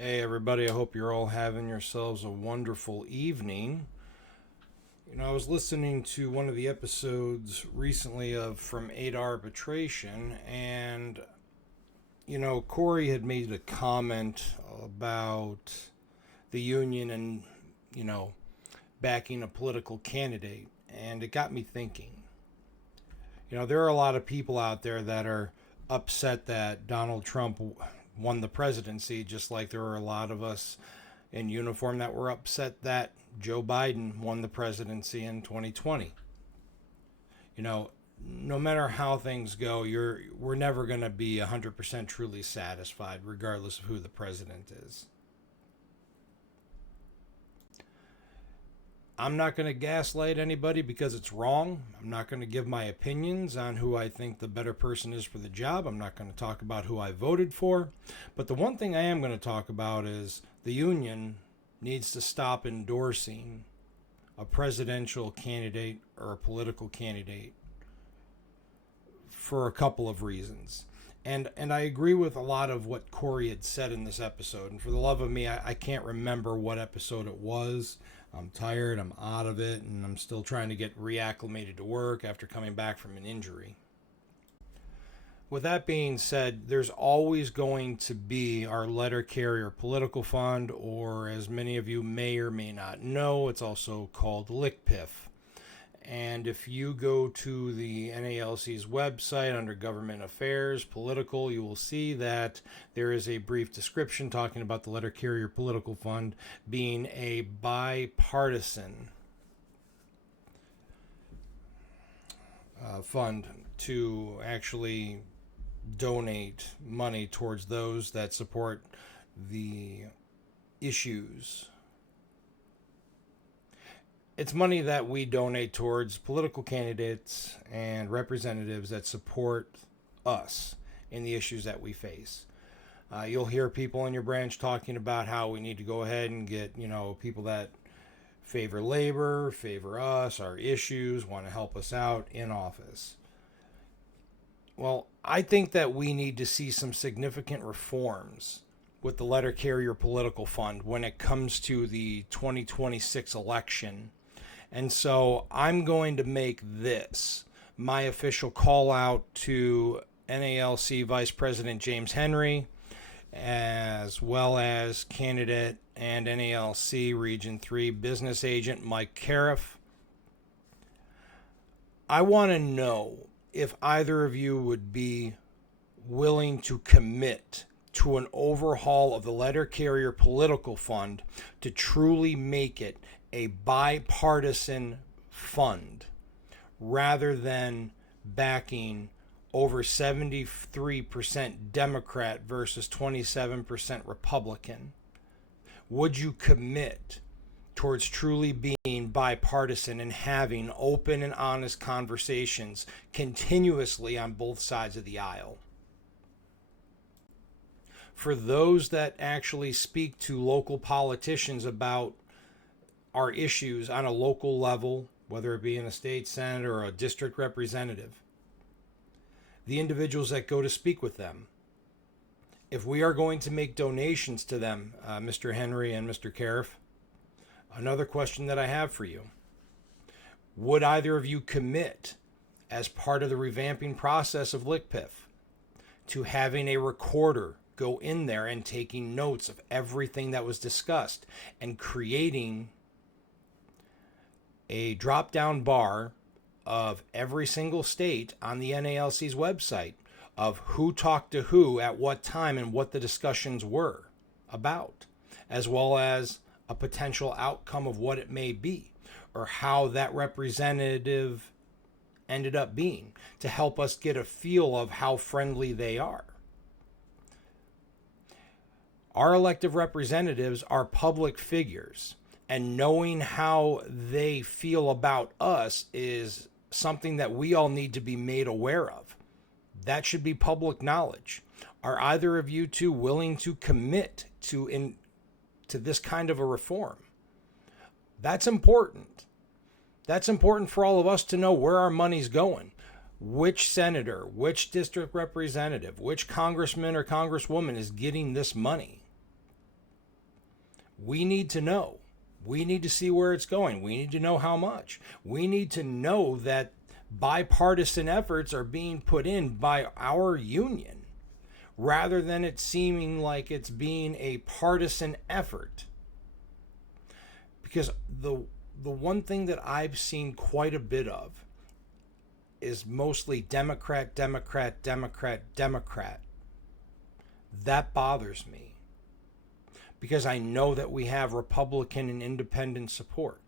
Hey, everybody, I hope you're all having yourselves a wonderful evening. I was listening to one of the episodes recently of From 8 Arbitration, and, Corey had made a comment about the union and, you know, backing a political candidate, and it got me thinking. There are a lot of people out there that are upset that Donald Trump won the presidency, just like there are a lot of us in uniform that were upset that Joe Biden won the presidency in 2020. You know, no matter how things go, we're never going to be 100% truly satisfied regardless of who the president is. I'm not going to gaslight anybody because it's wrong. I'm not going to give my opinions on who I think the better person is for the job. I'm not going to talk about who I voted for. But the one thing I am going to talk about is the union needs to stop endorsing a presidential candidate or a political candidate for a couple of reasons. And I agree with a lot of what Corey had said in this episode. And for the love of me, I can't remember what episode it was. I'm tired, I'm out of it, and I'm still trying to get reacclimated to work after coming back from an injury. With that being said, there's always going to be our letter carrier political fund, or as many of you may or may not know, it's also called LICPIF. And if you go to the NALC's website under Government Affairs, Political, you will see that there is a brief description talking about the Letter Carrier Political Fund being a bipartisan fund to actually donate money towards those that support the issues. It's money that we donate towards political candidates and representatives that support us in the issues that we face. You'll hear people in your branch talking about how we need to go ahead and get, people that favor labor, favor us, our issues, want to help us out in office. Well, I think that we need to see some significant reforms with the letter carrier political fund when it comes to the 2026 election. And so I'm going to make this my official call out to NALC Vice President James Henry, as well as candidate and NALC Region 3 business agent Mike Cariff. I want to know if either of you would be willing to commit to an overhaul of the letter carrier political fund to truly make it a bipartisan fund rather than backing over 73% Democrat versus 27% Republican. Would you commit towards truly being bipartisan and having open and honest conversations continuously on both sides of the aisle? For those that actually speak to local politicians about our issues on a local level, whether it be in a state senate or a district representative, the individuals that go to speak with them, if we are going to make donations to them, Mr. Henry and Mr. Cariff, another question that I have for you: would either of you commit, as part of the revamping process of LICPIF, to having a recorder go in there and taking notes of everything that was discussed and creating a drop down bar of every single state on the NALC's website of who talked to who at what time and what the discussions were about, as well as a potential outcome of what it may be or how that representative ended up being, to help us get a feel of how friendly they are? Our elected representatives are public figures, and knowing how they feel about us is something that we all need to be made aware of. That should be public knowledge. Are either of you two willing to commit to this kind of a reform? That's important. That's important for all of us to know where our money's going. Which senator, which district representative, which congressman or congresswoman is getting this money? We need to know. We need to see where it's going. We need to know how much. We need to know that bipartisan efforts are being put in by our union rather than it seeming like it's being a partisan effort. Because the one thing that I've seen quite a bit of is mostly Democrat, Democrat, Democrat, Democrat. That bothers me because I know that we have Republican and independent support.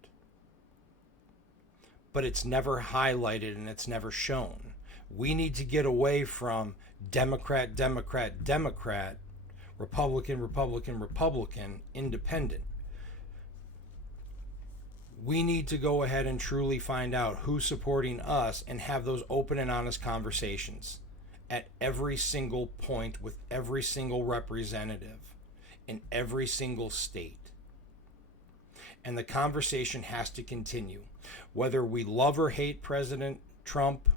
But it's never highlighted and it's never shown. We need to get away from Democrat, Democrat, Democrat, Republican, Republican, Republican, independent. We need to go ahead and truly find out who's supporting us and have those open and honest conversations at every single point with every single representative in every single state. And the conversation has to continue. Whether we love or hate President Trump,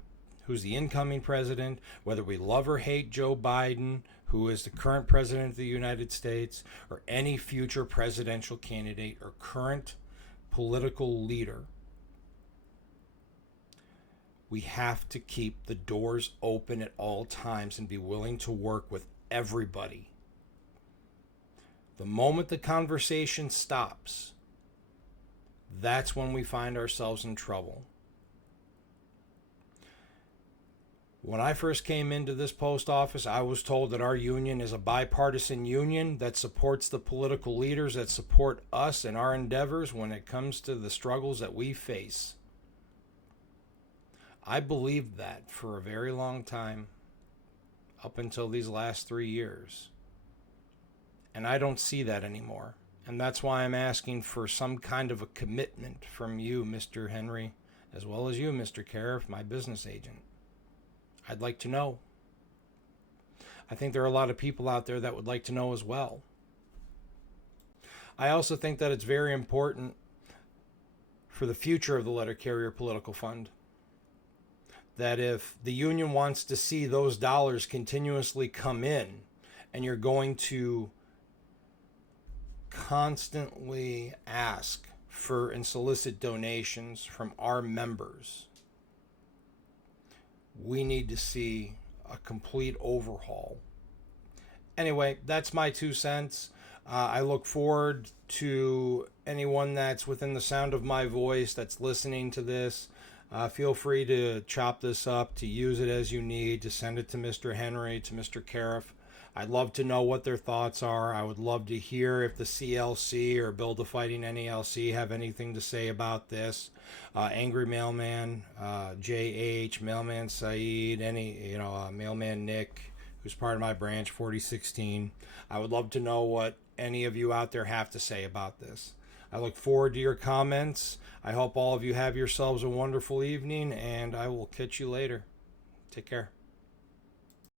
who's the incoming president, whether we love or hate Joe Biden, who is the current president of the United States, or any future presidential candidate or current political leader, we have to keep the doors open at all times and be willing to work with everybody. The moment the conversation stops, that's when we find ourselves in trouble. When I first came into this post office, I was told that our union is a bipartisan union that supports the political leaders that support us in our endeavors when it comes to the struggles that we face. I believed that for a very long time, up until these last 3 years. And I don't see that anymore. And that's why I'm asking for some kind of a commitment from you, Mr. Henry, as well as you, Mr. Cariff, my business agent. I'd like to know. I think there are a lot of people out there that would like to know as well. I also think that it's very important for the future of the Letter Carrier Political Fund that if the union wants to see those dollars continuously come in and you're going to constantly ask for and solicit donations from our members, we need to see a complete overhaul. Anyway, that's my 2 cents. I look forward to anyone that's within the sound of my voice that's listening to this. Feel free to chop this up, to use it as you need, to send it to Mr. Henry, to Mr. Cariff. I'd love to know what their thoughts are. I would love to hear if the CLC or Build a Fighting NALC have anything to say about this. Angry Mailman, JH, Mailman Saeed, Mailman Nick, who's part of my branch, 4016. I would love to know what any of you out there have to say about this. I look forward to your comments. I hope all of you have yourselves a wonderful evening, and I will catch you later. Take care.